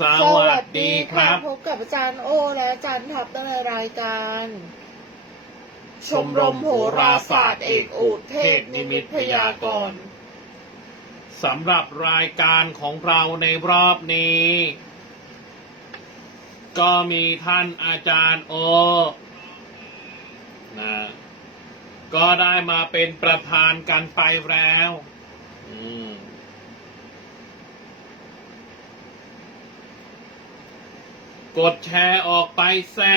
สวัสดีครับ พบกับอาจารย์โอและอาจารย์ท็อปในรายการ ชมรมโหราศาสตร์เอกอุเทศนิมิตพยากรณ์สำหรับรายการของเราในรอบนี้ ก็มีท่านอาจารย์โอนะก็ได้มาเป็นประธานกันไปแล้ว อืม กดแชร์ออกไปแซ่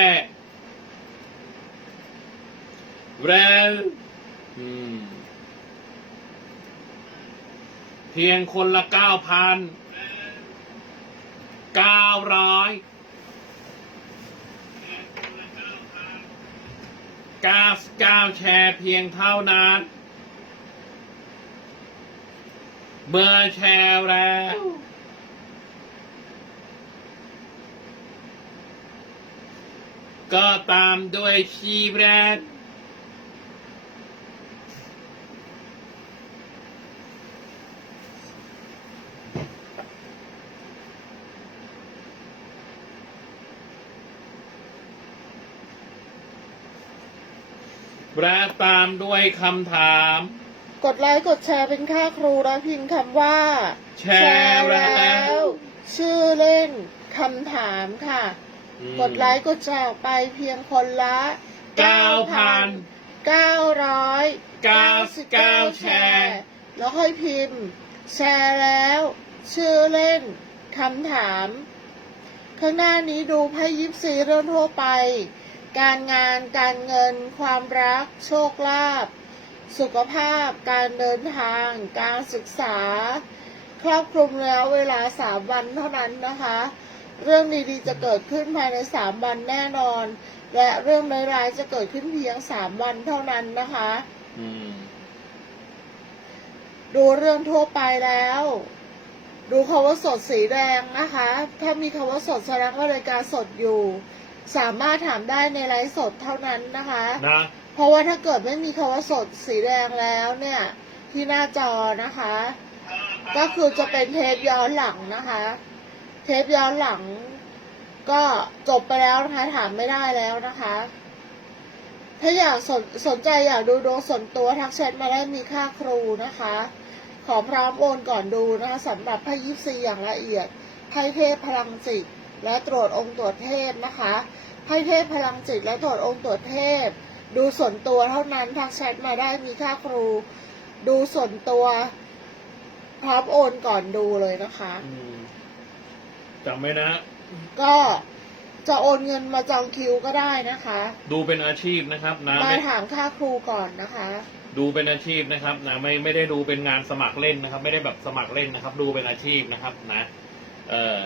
แล้วอืมเพียงคนละเก้าพันเก้าร้อยเก้าเก้าแชร์เพียงเท่านั้น เมื่อแชร์แล้ว ก็ตามด้วยชีแบรนด์และตามด้วยคำถาม กดไลค์กดแชร์เป็นค่าครูและพิมพ์คำว่า แชร์แล้ว ชื่อเล่นคำถามค่ะอืม กดไลค์กดแชร์ออกไปเพียงคนละ9,000 999 99แชร์ แล้วค่อยพิมพ์ แชร์แล้ว ชื่อเล่นคำถาม ข้างหน้านี้ดูไพ่ยิปซีเรื่องทั่วไป การงานการเงิน ความรัก โชคลาภสุขภาพ การเดินทาง การศึกษา ครอบคลุมแล้วเวลาสามวันเท่านั้นนะคะ เรื่องดีๆจะเกิดขึ้นภายในสามวันแน่นอน และเรื่องร้ายๆจะเกิดขึ้นเพียงสามวันเท่านั้นนะคะ อืม ดูเรื่องทั่วไปแล้ว ดูคำว่าสดสีแดงนะคะ ถ้ามีคำว่าสดแสดงว่ารายการสดอยู่ สามารถถามได้ในไลฟ์สดเท่านั้นนะคะ นะ เพราะว่าถ้าเกิดไม่มีคำว่าสดสีแดงแล้วเนี่ย ที่หน้าจอนะคะ ก็คือจะเป็นเทปย้อนหลังนะคะ เทปย้อนหลัง ก็จบไปแล้วนะคะ ถามไม่ได้แล้วนะคะ ถ้าอยากสนสนใจอยากดูดวงส่วนตัวทักแชทมาได้มีค่าครูนะคะ ขอพร้อมโอนก่อนดูนะคะสำหรับไพ่ยิปซีอย่างละเอียดไพ่เทพพลังจิต และตรวจองค์ตรวจเทพนะคะไพ่เทพพลังจิต และตรวจองค์ตรวจเทพ ดูส่วนตัวเท่านั้นทักแชทมาได้มีค่าครู ดูส่วนตัวพร้อมโอนก่อนดูเลยนะคะ อืม จำไว้นะ ก็จะโอนเงินมาจองคิวก็ได้นะคะดูเป็นอาชีพนะครับนะมาไม่ถามค่าครูก่อนนะคะ ดูเป็นอาชีพนะครับนะไม่ไม่ได้ดูเป็นงานสมัครเล่นนะครับ ไม่ได้แบบสมัครเล่นนะครับ ดูเป็นอาชีพนะครับนะ เออ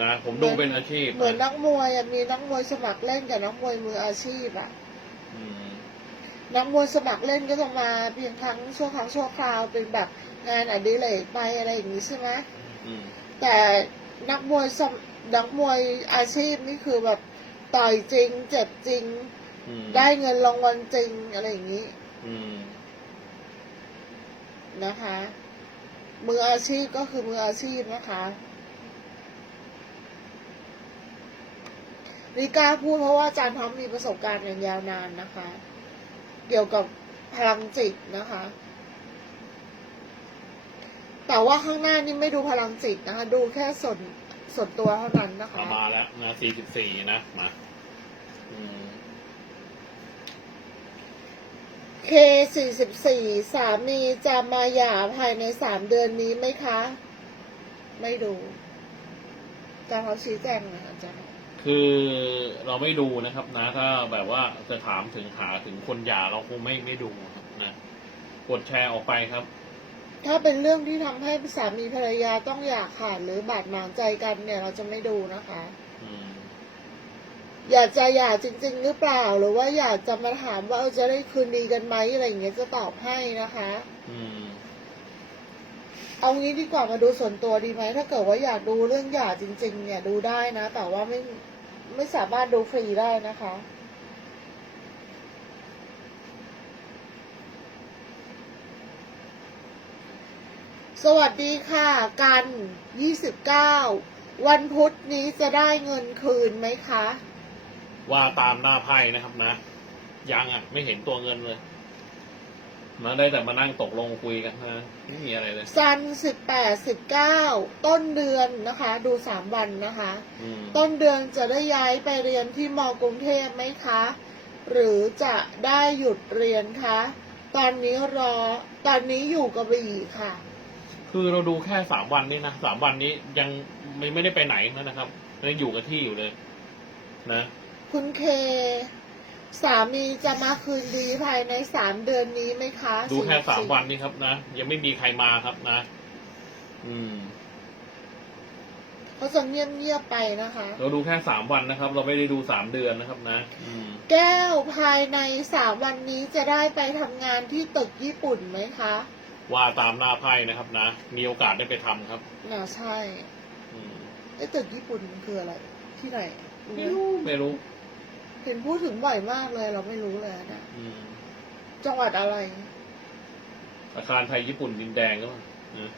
นะผมดูเป็นอาชีพเหมือนนักมวยอะมีนักมวยสมัครเล่นกับนักมวยมืออาชีพอะอืมนักมวยสมัครเล่นก็จะมาเพียงครั้งชั่วครั้งชั่วคราวเป็นแบบงานอดิเรกไปอะไรอย่างนี้ใช่ไหมอืม แต่นักมวยสมนักมวยอาชีพนี่คือแบบต่อยจริง เจ็บจริงอืมได้เงินรางวัลจริงอะไรอย่างนี้อืมนะคะ มืออาชีพก็คือมืออาชีพนะคะนี่กล้าพูดเพราะว่าอาจารย์ท็อปมีประสบการณ์อย่างยาวนานนะคะ เกี่ยวกับพลังจิตนะคะ แต่ว่าข้างหน้านี่ไม่ดูพลังจิตนะคะ ดูแค่ส่วนส่วนตัวเท่านั้นนะคะเอามาแล้วนะสี่สิบสี่นะมาอืมเคสี่สิบสี่สามีจะมาหย่าภายในสามเดือนนี้ไหมคะ ไม่ดูอาจารย์เขาชี้แจงนะอาจารย์คือเราไม่ดูนะครับนะ ถ้าแบบว่าจะถามถึงหาถึงคนหย่าเราคงไม่ไม่ดูครับนะ กดแชร์ออกไปครับ ถ้าเป็นเรื่องที่ทำให้สามีภรรยาต้องหย่าขาดหรือบาดหมางใจกันเนี่ยเราจะไม่ดูนะคะอืมอยากจะหย่าจริง ๆ หรือเปล่า หรือว่าอยากจะมาถามว่าเออจะได้คืนดีกันไหมอะไรอย่างเงี้ยจะตอบให้นะคะ อืมเอางี้ดีกว่ามาดูส่วนตัวดีไหมถ้าเกิดว่าอยากดูเรื่องหย่าจริง ๆ เนี่ยดูได้นะ แต่ว่าไม่ไม่สามารถดูฟรีได้นะคะ สวัสดีค่ะกัน 29 วันพุธนี้จะได้เงินคืนไหมคะ ว่าตามหน้าไพ่นะครับนะ ยังอะ ไม่เห็นตัวเงินเลย มาได้แต่มานั่งตกลงคุยกันนะไม่มีอะไรเลยซัน18 19 ต้นเดือนนะคะ ดู 3 วันนะคะ อืมต้นเดือนจะได้ย้ายไปเรียนที่มกรุงเทพไหมคะ หรือจะได้หยุดเรียนคะ ตอนนี้รอ ตอนนี้อยู่กระบี่ค่ะ คือเราดูแค่สามวันนี้นะสามวันนี้ยังไม่ไม่ได้ไปไหนนะครับยังอยู่กับที่อยู่เลย นะคุณเค สามีจะมาคืนดีภายในสามเดือนนี้ไหมคะดูแค่สามสี่วันนี้ครับนะยังไม่มีใครมาครับนะ อืมเขาจะเงียบๆไปนะคะ เราดูแค่สามวันนะครับ เราไม่ได้ดูสามเดือนนะครับนะอืมแก้วภายในสามวันนี้จะได้ไปทำงานที่ตึกญี่ปุ่นไหมคะ ว่าตามหน้าไพ่นะครับนะ มีโอกาสได้ไปทำครับน่าใช่อืมไอ้ตึกญี่ปุ่นมันคืออะไร ที่ไหนรู้ไหมไม่รู้ไม่รู้เห็นพูดถึงบ่อยมากเลยเราไม่รู้เลยนะอืมจังหวัดอะไร อาคารไทยญี่ปุ่นดินแดงก็นะ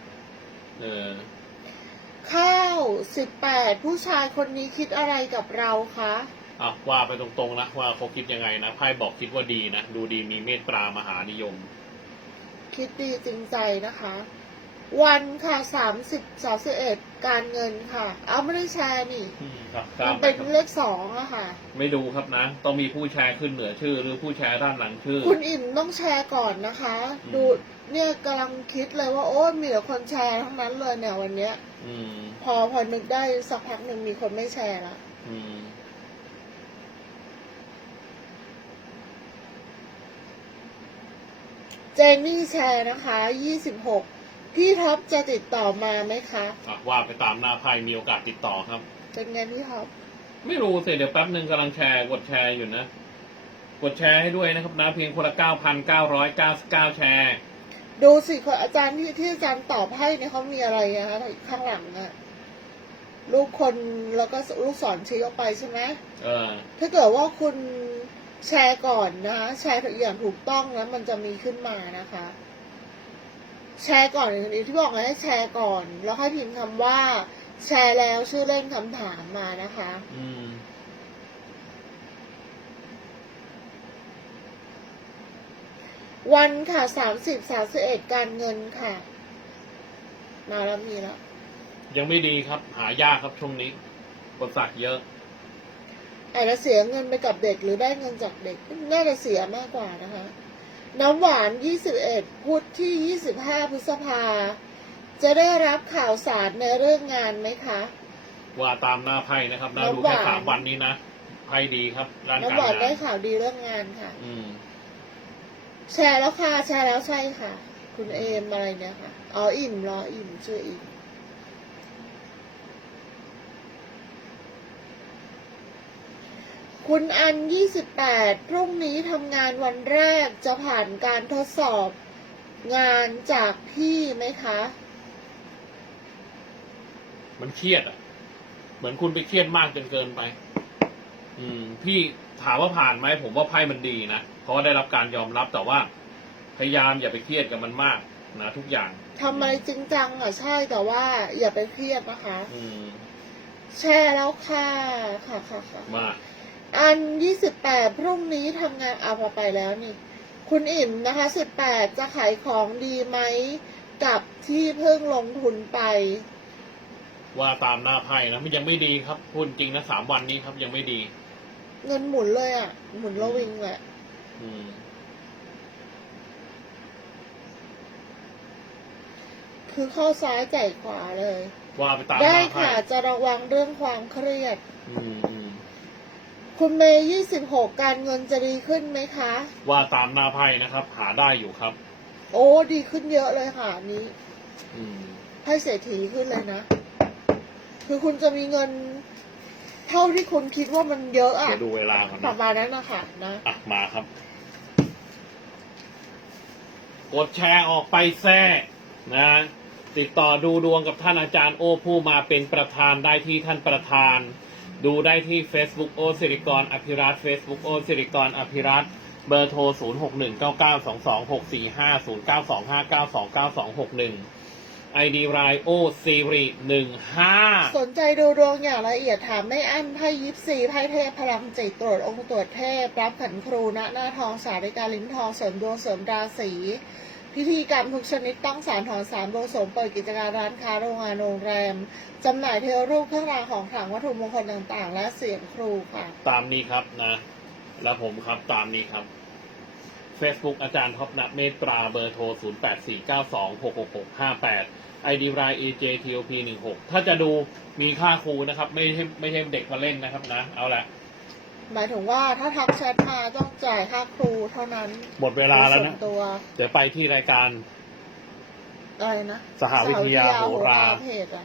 เออข้าวสิบแปดผู้ชายคนนี้คิดอะไรกับเราคะอะว่าไปตรงๆนะว่าเขาคิดยังไงนะไพ่บอกคิดว่าดีนะ ดูดีมีเมตตามหานิยม คิดดีจริงใจนะคะ วันค่ะสามสิบสามสิบเอ็ดการเงินค่ะ เอาไม่ได้แชร์นี่อืมครับมันไปเป็นครับเลขสองอะค่ะ ไม่ดูครับนะ ต้องมีผู้แชร์ขึ้นเหนือชื่อ หรือผู้แชร์ด้านหลังชื่อ คุณอิ่มต้องแชร์ก่อนนะคะ อืม ดูเนี่ยกำลังคิดเลยว่าโอ้มีแต่คนแชร์ทั้งนั้นเลยเนี่ยวันเนี้ย อืม พอพอนึกได้สักพักหนึ่งมีคนไม่แชร์ละ อืม เจนนี่แชร์นะคะยี่สิบหกพี่ท็อปจะติดต่อมาไหมคะ อะว่าไปตามหน้าไพ่มีโอกาสติดต่อครับ เป็นไงพี่ท็อปไม่รู้สิเดี๋ยวแป๊บหนึ่งกำลังแชร์กดแชร์อยู่นะ กดแชร์ให้ด้วยนะครับนะเพียงคนละเก้าพันเก้าร้อยเก้าสิบเก้าแชร์ ดูสิคนอาจารย์ที่ที่อาจารย์ตอบให้เนี่ยเขามีอะไรอะคะข้างหลังอะลูกคนแล้วก็ลูกศรชี้ออกไปใช่ไหมเออถ้าเกิดว่าคุณ แชร์ก่อนนะคะ แชร์อย่างถูกต้องนะมันจะมีขึ้นมานะคะ แชร์ก่อนอย่างที่บอกไงให้แชร์ก่อน แล้วให้พิมพ์คำว่า แชร์แล้วชื่อเล่นคำถามมานะคะ อืมวันค่ะสามสิบสามสิบเอ็ดการเงินค่ะ มาแล้วมีแล้ว ยังไม่ดีครับ หายากครับช่วงนี้บริษัทเยอะ อาจจะเสียเงินไปกับเด็กหรือได้เงินจากเด็ก น่าจะเสียมากกว่านะคะ น้ำหวาน 21 พุธที่ 25 พฤษภา จะได้รับข่าวสารในเรื่องงานไหมคะ ว่าตามหน้าไพ่นะครับนะน้ำดูแค่หวานสามวันนี้นะไพ่ดีครับด้านการน้ำหวานได้งานข่าวดีเรื่องงานค่ะ อืม แชร์แล้วค่ะ แชร์แล้วใช่ค่ะ คุณเอมอะไรเนี่ยค่ะ อ๋ออิ่มรออิ่มชื่ออิ่ม คุณอัน 28 พรุ่งนี้ทำงานวันแรกจะผ่านการทดสอบงานจากพี่ไหมคะ มันเครียดอะ เหมือนคุณไปเครียดมากจนเกินไป อืม พี่ถามว่าผ่านไหมผมว่าไพ่มันดีนะเพราะว่าได้รับการยอมรับแต่ว่า พยายามอย่าไปเครียดกับมันมากนะทุกอย่างทำอะไรจริงจังอะใช่แต่ว่า อย่าไปเครียดนะคะ อืม แชร์แล้วค่ะ ค่ะค่ะค่ะมา อัน28พรุ่งนี้ทำงานเอาพอไปแล้วนี่ คุณอิ่มนะคะ18จะขายของดีไหมกับที่เพิ่งลงทุนไปว่าตามหน้าไพ่นะมันยังไม่ดีครับพูดจริงนะสามวันนี้ครับ ยังไม่ดี เงินหมุนเลยอะ หมุนระวิงแหละอืมคือเข้าซ้ายจ่ายขวาเลย ว่าไปตามหได้น้าไพ่ค่ะ จะระวังเรื่องความเครียด อืมอืม คุณเมย์26การเงินจะดีขึ้นไหมคะ ว่าตามหน้าไพ่นะครับ หาได้อยู่ครับ โอ้ดีขึ้นเยอะเลยค่ะอันนี้อืมให้เศรษฐีขึ้นเลยนะ คือคุณจะมีเงิน เท่าที่คุณคิดว่ามันเยอะอะเดี๋ยวดูเวลาก่อนปนะระมาณนั้นนะคะนะอะมาครับ กดแชร์ออกไปแท้นะ ติดต่อดูดวงกับท่านอาจารย์โอผู้มาเป็นประธานได้ที่ท่านประธาน ดูได้ที่ Facebook โอสิริกรอภิรัต Facebook โอสิริกรอภิรัตเบอร์โทร 0 6 1 9 9 2 2 6 4 5 0 9 2 5 9 2 9 2 6 1 ID รายโอซีรีหนึ่งห้าสนใจดูดวงอย่างละเอียดถามไม่อั้นไพ่ยิปซีไพ่เทพพลังจิตตรวจองค์ตรวจเทพ รับขันครูณหน้าทองสาริกาลิ้นทองเสริมดวงเสริมราศี พิธีกรรมทุกชนิดตั้งสารถอนสามโดยสมเปิดกิจการร้านค้าโรงงานโรงแรมจำหน่ายเทวรูปเครื่องรางของขลังวัตถุมงคลต่างๆ และเสียงครูค่ะ ตามนี้ครับนะ แล้วผมครับตามนี้ครับ Facebook อาจารย์ท็อปนับเมตราเบอร์โทร 0 8 4 9 2 6 6 6 5 8 ID ราย EJTOP 1 6 ถ้าจะดูมีค่าครูนะครับ ไม่ใช่ไม่ใช่เด็กมาเล่นนะครับนะ เอาละ หมายถึงว่าถ้าทักแชทมาต้องจ่ายค่าครูเท่านั้นหมดเวลาแล้วส่นะนตัวเดี๋ยวไปที่รายการอะไรนะสหวิทยาโหรา เพจอะ